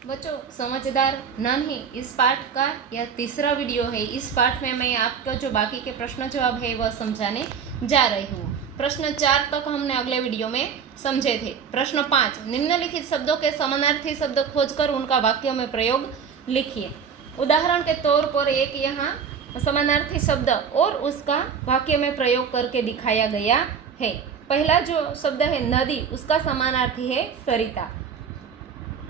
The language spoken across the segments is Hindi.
बच्चों समझदार नन ही इस पाठ का यह तीसरा वीडियो है। इस पाठ में मैं आपका जो बाकी के प्रश्न जवाब है वह समझाने जा रही हूँ। प्रश्न 4 तक हमने अगले वीडियो में समझे थे। प्रश्न 5, निम्नलिखित शब्दों के समानार्थी शब्द खोजकर उनका वाक्य में प्रयोग लिखिए। उदाहरण के तौर पर एक यहाँ समानार्थी शब्द और उसका वाक्य में प्रयोग करके दिखाया गया है। पहला जो शब्द है नदी, उसका समानार्थी है सरिता,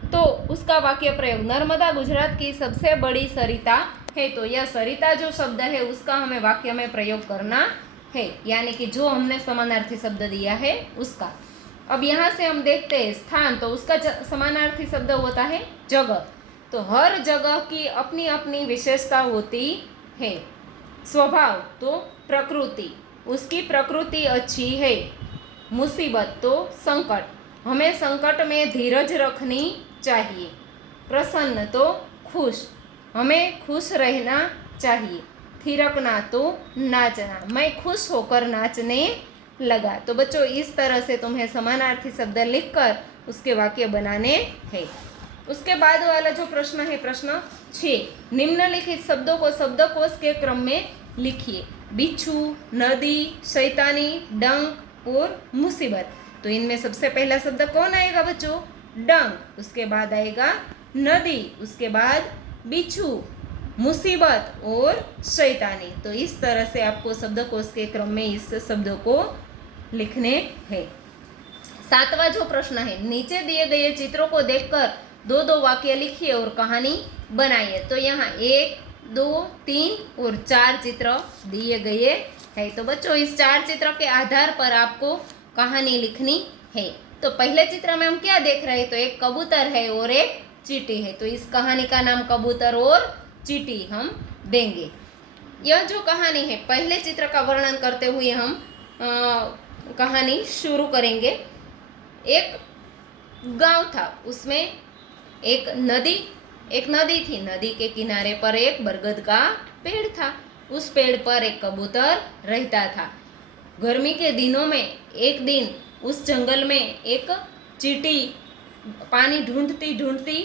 तो उसका वाक्य प्रयोग, नर्मदा गुजरात की सबसे बड़ी सरिता है। तो यह सरिता जो शब्द है उसका हमें वाक्य में प्रयोग करना है, यानी कि जो हमने समानार्थी शब्द दिया है उसका। अब यहाँ से हम देखते हैं स्थान, तो उसका समानार्थी शब्द होता है जगह। तो हर जगह की अपनी अपनी विशेषता होती है। स्वभाव तो प्रकृति, उसकी प्रकृति अच्छी है। मुसीबत तो संकट, हमें संकट में धीरज रखनी चाहिए। प्रसन्न तो खुश, हमें खुश रहना चाहिए। थिरकना तो नाचना, मैं खुश होकर नाचने लगा। तो बच्चों इस तरह से तुम्हें समानार्थी शब्द लिखकर उसके वाक्य बनाने हैं। उसके बाद वाला जो प्रश्न है प्रश्न 6, निम्नलिखित शब्दों को शब्दकोश के क्रम में लिखिए। बिच्छू, नदी, शैतानी, डंक और मुसीबत। तो इनमें सबसे पहला शब्द कौन आएगा बच्चों? डंक। उसके बाद आएगा नदी, उसके बाद बिच्छू, मुसीबत और शैतानी। तो इस तरह से आपको शब्दकोश के क्रम में इस शब्दों को लिखने हैं। 7वां जो प्रश्न है, नीचे दिए गए चित्रों को देखकर 2-2 वाक्य लिखिए और कहानी बनाइए। तो यहाँ 1, 2, 3 और 4 चित्र दिए गए हैं। तो बच्चों इस 4 चित्र के आधार पर आपको कहानी लिखनी है। तो पहले चित्र में हम क्या देख रहे हैं? तो एक कबूतर है और एक चींटी है। तो इस कहानी का नाम कबूतर और चींटी हम देंगे। यह जो कहानी है, पहले चित्र का वर्णन करते हुए हम कहानी शुरू करेंगे। एक गांव था, उसमें एक नदी थी। नदी के किनारे पर एक बरगद का पेड़ था। उस पेड़ पर एक कबूतर रहता था। गर्मी के दिनों में एक दिन उस जंगल में एक चींटी पानी ढूंढती ढूंढती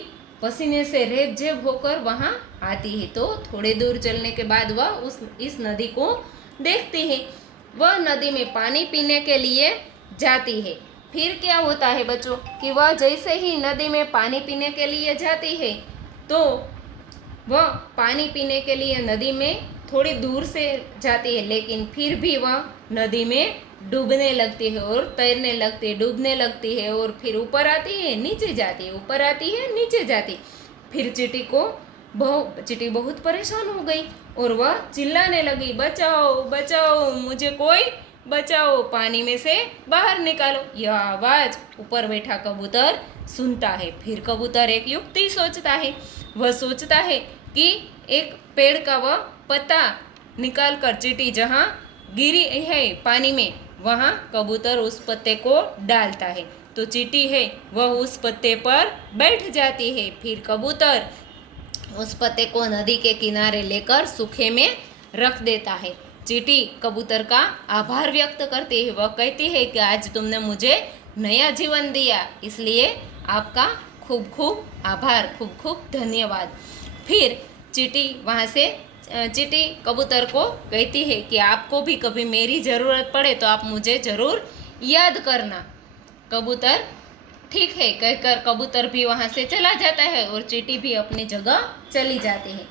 पसीने से रेबजेब होकर वहाँ आती है। तो थोड़े दूर चलने के बाद वह इस नदी को देखती है। वह नदी में पानी पीने के लिए जाती है। फिर क्या होता है बच्चों कि वह जैसे ही नदी में पानी पीने के लिए जाती है तो वह पानी पीने के लिए नदी में थोड़ी दूर से जाती है, लेकिन फिर भी वह नदी में डूबने लगती है और तैरने लगती है, डूबने लगती है और फिर ऊपर आती है, नीचे जाती है, ऊपर आती है, नीचे जाती। फिर चींटी बहुत परेशान हो गई और वह चिल्लाने लगी, बचाओ बचाओ, मुझे कोई बचाओ, पानी में से बाहर निकालो। यह आवाज़ ऊपर बैठा कबूतर सुनता है। फिर कबूतर एक युक्ति सोचता है। वह सोचता है कि एक पेड़ का वह पत्ता निकाल कर चींटी जहाँ गिरी है पानी में, वहाँ कबूतर उस पत्ते को डालता है। तो चींटी है वह उस पत्ते पर बैठ जाती है। फिर कबूतर उस पत्ते को नदी के किनारे लेकर सूखे में रख देता है। चींटी कबूतर का आभार व्यक्त करती है। वह कहती है कि आज तुमने मुझे नया जीवन दिया, इसलिए आपका खूब खूब आभार, खूब खूब धन्यवाद। फिर चींटी कबूतर को कहती है कि आपको भी कभी मेरी ज़रूरत पड़े तो आप मुझे ज़रूर याद करना। कबूतर ठीक है कहकर कबूतर भी वहाँ से चला जाता है और चींटी भी अपनी जगह चली जाती है।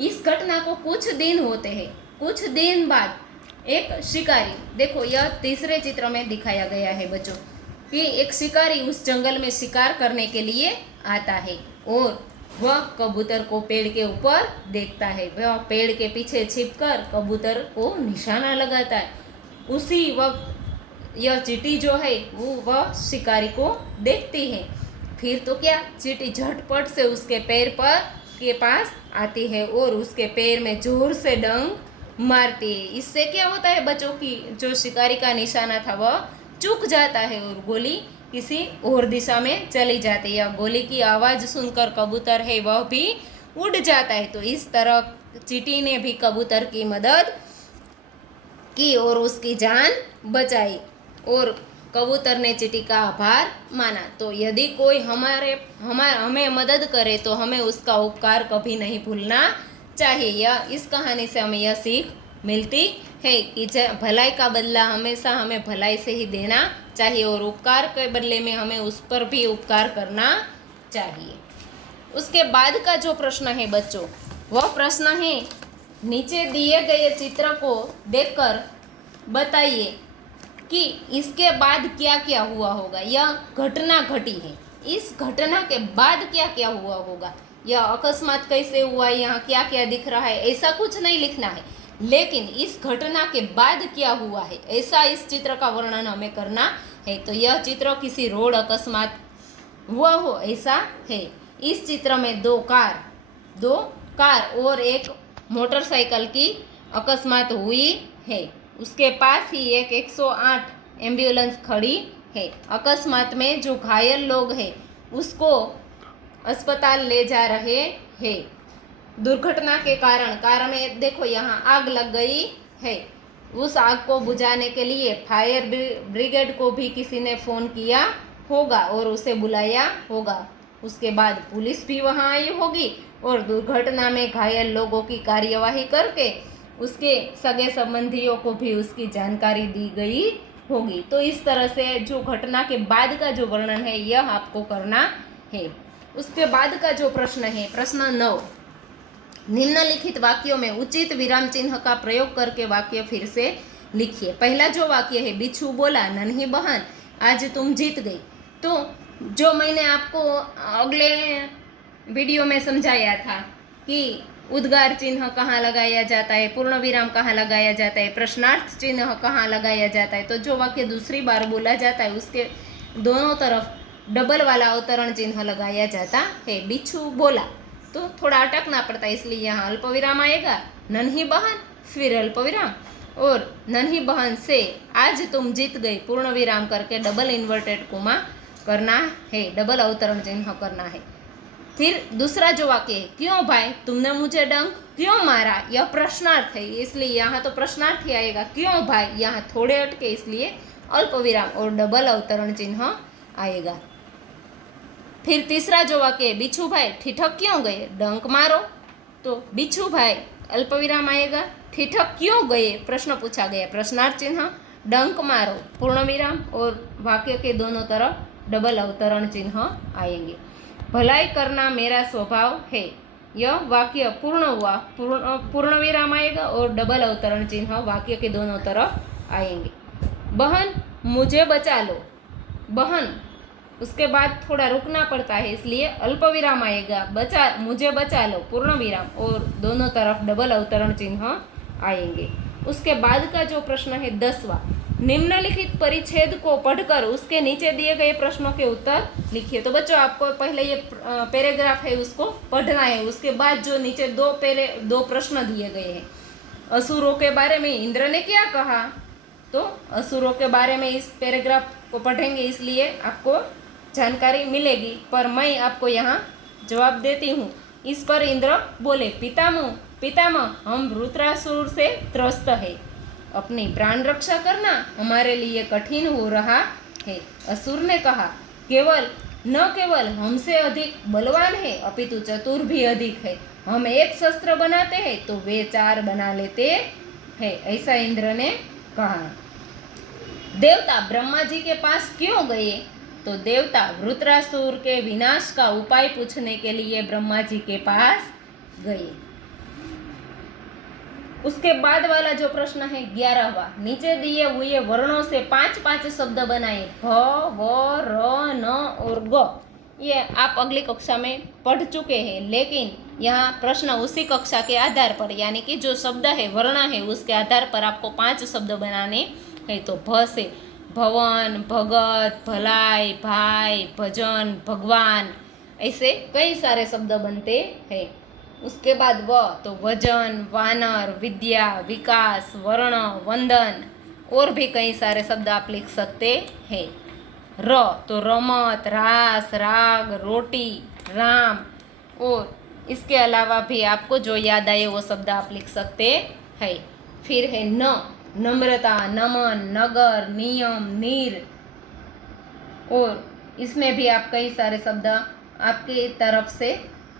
इस घटना को कुछ दिन होते हैं। कुछ दिन बाद एक शिकारी, देखो यह तीसरे चित्र में दिखाया गया है बच्चों, कि एक शिकारी उस जंगल में शिकार करने के लिए आता है और वह कबूतर को पेड़ के ऊपर देखता है। वह पेड़ के पीछे छिपकर कबूतर को निशाना लगाता है। उसी वक्त यह चींटी जो है वह शिकारी को देखती है। फिर तो क्या, चींटी झटपट से उसके पैर पर के पास आती है और उसके पैर में जोर से डंक मारती है। इससे क्या होता है बच्चों की जो शिकारी का निशाना था वह चूक जाता है और गोली किसी और दिशा में चली जाती है। गोली की आवाज़ सुनकर कबूतर है वह भी उड़ जाता है। तो इस तरह चींटी ने भी कबूतर की मदद की और उसकी जान बचाई। और कबूतर ने चींटी का आभार माना। तो यदि कोई हमें मदद करे तो हमें उसका उपकार कभी नहीं भूलना चाहिए। यह इस कहानी से हमें यह सीख मिलती है कि भलाई का बदला हमेशा हमें भलाई से ही देना चाहिए और उपकार के बदले में हमें उस पर भी उपकार करना चाहिए। उसके बाद का जो प्रश्न है बच्चों, वह प्रश्न है नीचे दिए गए चित्र को देखकर बताइए कि इसके बाद क्या क्या हुआ होगा। यह घटना घटी है, इस घटना के बाद क्या क्या हुआ होगा, यह अकस्मात कैसे हुआ, यहाँ क्या क्या दिख रहा है, ऐसा कुछ नहीं लिखना है, लेकिन इस घटना के बाद क्या हुआ है ऐसा इस चित्र का वर्णन हमें करना है। तो यह चित्र किसी रोड अकस्मात हुआ हो ऐसा है। इस चित्र में दो कार और एक मोटरसाइकिल की अकस्मात हुई है। उसके पास ही एक 108 एम्बुलेंस खड़ी है। अकस्मात में जो घायल लोग हैं उसको अस्पताल ले जा रहे हैं। दुर्घटना के कारण कार में देखो यहाँ आग लग गई है। उस आग को बुझाने के लिए फायर ब्रिगेड को भी किसी ने फ़ोन किया होगा और उसे बुलाया होगा। उसके बाद पुलिस भी वहाँ आई होगी और दुर्घटना में घायल लोगों की कार्यवाही करके उसके सगे संबंधियों को भी उसकी जानकारी दी गई होगी। तो इस तरह से जो घटना के बाद का जो वर्णन है यह आपको करना है। उसके बाद का जो प्रश्न है प्रश्न 9, निम्नलिखित वाक्यों में उचित विराम चिन्ह का प्रयोग करके वाक्य फिर से लिखिए। पहला जो वाक्य है, बिच्छू बोला नन्ही बहन आज तुम जीत गई। तो जो मैंने आपको अगले वीडियो में समझाया था कि उद्गार चिन्ह कहाँ लगाया जाता है, पूर्ण विराम कहाँ लगाया जाता है, प्रश्नार्थ चिन्ह कहाँ लगाया जाता है। तो जो वाक्य दूसरी बार बोला जाता है उसके दोनों तरफ डबल वाला अवतरण चिन्ह लगाया जाता है। बिच्छू बोला तो थोड़ा अटकना पड़ता है, इसलिए यहाँ अल्प विराम आएगा। नन्ही बहन फिर अल्प विराम, और नन्ही बहन से आज तुम जीत गई पूर्ण विराम करके डबल इन्वर्टेड कोमा करना है, डबल अवतरण चिन्ह करना है। फिर दूसरा जो वाक्य है, क्यों भाई तुमने मुझे डंक क्यों मारा, यह प्रश्नार्थ है, इसलिए यहाँ तो प्रश्नार्थ ही आएगा। क्यों भाई यहाँ थोड़े अटके इसलिए अल्प विराम और डबल अवतरण चिन्ह आएगा। फिर तीसरा जो वाक्य है, बिच्छू भाई ठिठक क्यों गए, डंक मारो। तो बिच्छू भाई अल्प विराम आएगा, ठिठक क्यों गए प्रश्न पूछा गया, प्रश्नार्थ चिन्ह, डंक मारो पूर्ण विराम और वाक्य के दोनों तरफ डबल अवतरण चिन्ह आएंगे। भलाई करना मेरा स्वभाव है, यह वाक्य पूर्ण हुआ, पूर्ण विराम आएगा और डबल अवतरण चिन्ह वाक्य के दोनों तरफ आएंगे। बहन मुझे बचा लो, बहन उसके बाद थोड़ा रुकना पड़ता है इसलिए अल्प विराम आएगा, मुझे बचा लो पूर्ण विराम और दोनों तरफ डबल अवतरण चिन्ह आएंगे। उसके बाद का जो प्रश्न है 10वां, निम्नलिखित परिच्छेद को पढ़कर उसके नीचे दिए गए प्रश्नों के उत्तर लिखिए। तो बच्चों आपको पहले ये पैराग्राफ है उसको पढ़ना है, उसके बाद जो नीचे दो प्रश्न दिए गए हैं। असुरों के बारे में इंद्र ने क्या कहा, तो असुरों के बारे में इस पैराग्राफ को पढ़ेंगे इसलिए आपको जानकारी मिलेगी, पर मैं आपको यहाँ जवाब देती हूँ। इस पर इंद्र बोले, पितामह हम वृत्रासुर से त्रस्त है, अपनी प्राण रक्षा करना हमारे लिए कठिन हो रहा है। असुर ने कहा, न केवल हमसे अधिक बलवान है अपितु चतुर भी अधिक है। हम एक शस्त्र बनाते हैं तो वे 4 बना लेते हैं, ऐसा इंद्र ने कहा। देवता ब्रह्मा जी के पास क्यों गए, तो देवता वृत्रासुर के विनाश का उपाय पूछने के लिए ब्रह्मा जी के पास गए। उसके बाद वाला जो प्रश्न है 11वां, नीचे दिए हुए वर्णों से 5-5 शब्द बनाए, भ, व, र, न और ग। ये आप अगली कक्षा में पढ़ चुके हैं, लेकिन यहाँ प्रश्न उसी कक्षा के आधार पर यानी कि जो शब्द है वर्ण है उसके आधार पर आपको 5 शब्द बनाने हैं। तो भ से भवन, भगत, भलाई, भाई, भजन, भगवान, ऐसे कई सारे शब्द बनते हैं। उसके बाद व तो वजन, वानर, विद्या, विकास, वर्ण, वंदन और भी कई सारे शब्द आप लिख सकते हैं। र तो रमत, रास, राग, रोटी, राम और इसके अलावा भी आपको जो याद आए वो शब्द आप लिख सकते हैं। फिर है न, नम्रता, नमन, नगर, नियम, नीर और इसमें भी आप कई सारे शब्द आपकी तरफ से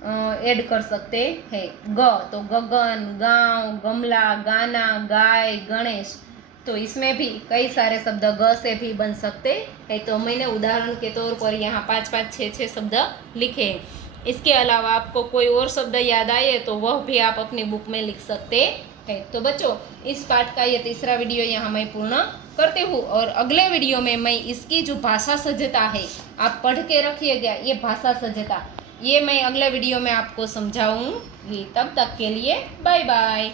ऐड कर सकते हैं। ग तो गगन, गांव, गमला, गाना, गाय, गणेश, तो इसमें भी कई सारे शब्द ग से भी बन सकते हैं। तो मैंने उदाहरण के तौर पर यहाँ 5-5, 6-6 शब्द लिखे हैं। इसके अलावा आपको कोई और शब्द याद आए तो वह भी आप अपनी बुक में लिख सकते हैं। तो बच्चों, इस पाठ का ये तीसरा वीडियो यहाँ मैं पूर्ण करती हूँ और अगले वीडियो में मैं इसकी जो भाषा सज्जता है, आप पढ़ के रखिएगा, ये भाषा सज्जता, ये मैं अगले वीडियो में आपको समझाऊंगी। तब तक के लिए बाय बाय।